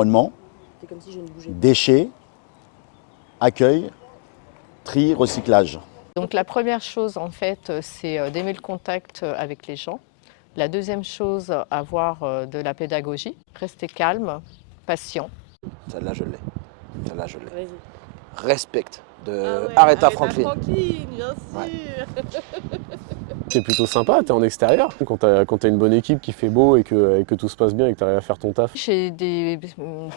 environnement, C'est comme si je ne bougeais pas. déchets, accueil, tri, recyclage. Donc la première chose en fait, c'est d'aimer le contact avec les gens. La deuxième chose, avoir de la pédagogie, rester calme, patient. Celle-là, je l'ai. Celle-là, je l'ai. Vas-y. Respecte de Ah ouais, Aretha Franklin. bien sûr. Ouais. C'est plutôt sympa, t'es en extérieur. Quand t'as une bonne équipe qui fait beau et que tout se passe bien et que t'arrives à faire ton taf. J'ai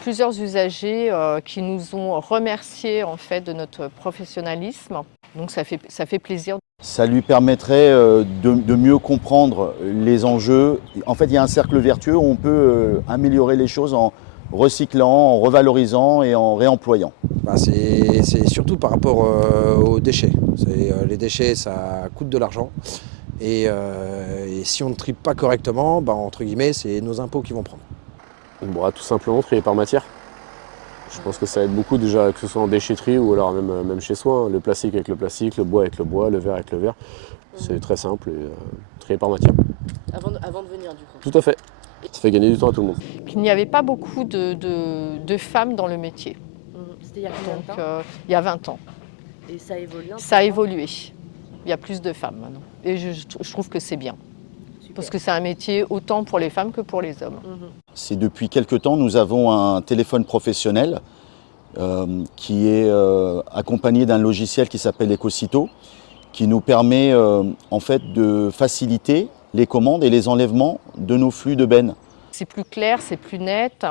plusieurs usagers qui nous ont remerciés en fait de notre professionnalisme. Donc ça fait plaisir. Ça lui permettrait de mieux comprendre les enjeux. En fait, il y a un cercle vertueux où on peut améliorer les choses en recyclant, en revalorisant et en réemployant. Bah, c'est surtout par rapport aux déchets. Les déchets, ça coûte de l'argent. Et si on ne trie pas correctement, bah, entre guillemets, c'est nos impôts qui vont prendre. On pourra tout simplement trier par matière. Je pense que ça aide beaucoup déjà, que ce soit en déchetterie ou alors même chez soi. Le plastique avec le plastique, le bois avec le bois, le verre avec le verre. C'est très simple et trier par matière. Avant de venir, du coup. Tout à fait. Ça fait gagner du temps à tout le monde. Il n'y avait pas beaucoup de femmes dans le métier. C'était il y a combien de Donc temps il y a 20 ans. Et ça a évolué un peu. Ça a évolué. Il y a plus de femmes maintenant. Et je trouve que c'est bien. Super. Parce que c'est un métier autant pour les femmes que pour les hommes. C'est depuis quelque temps, nous avons un téléphone professionnel qui est accompagné d'un logiciel qui s'appelle Ecocito, qui nous permet en fait de faciliter les commandes et les enlèvements de nos flux de bennes. C'est plus clair, c'est plus net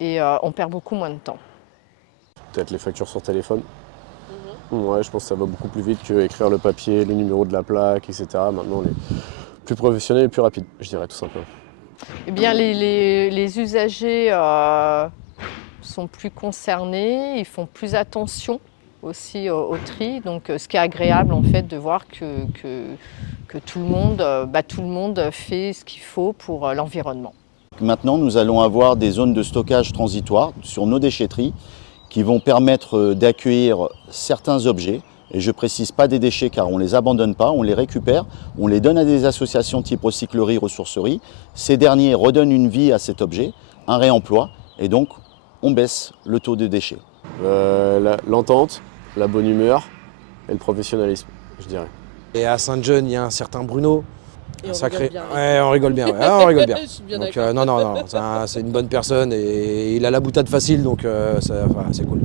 et on perd beaucoup moins de temps. Peut-être les factures sur téléphone. Ouais, je pense que ça va beaucoup plus vite qu'écrire le papier, les numéros de la plaque, etc. Maintenant, on est plus professionnel et plus rapide, je dirais tout simplement. Eh bien, les usagers sont plus concernés, ils font plus attention aussi au tri. Donc, ce qui est agréable en fait de voir que tout le monde fait ce qu'il faut pour l'environnement. Maintenant, nous allons avoir des zones de stockage transitoires sur nos déchetteries qui vont permettre d'accueillir certains objets. Et je ne précise pas des déchets car on ne les abandonne pas, on les récupère, on les donne à des associations type recyclerie, ressourcerie. Ces derniers redonnent une vie à cet objet, un réemploi, et donc on baisse le taux de déchets. L'entente, la bonne humeur et le professionnalisme, je dirais. Et à Sainte-Jeanne, il y a un certain Bruno. Et Un on sacré. rigole bien, oui. Ouais, on rigole bien. Ouais. Ah, on rigole bien. Je suis bien Donc d'accord. non, c'est une bonne personne et il a la boutade facile, donc c'est cool.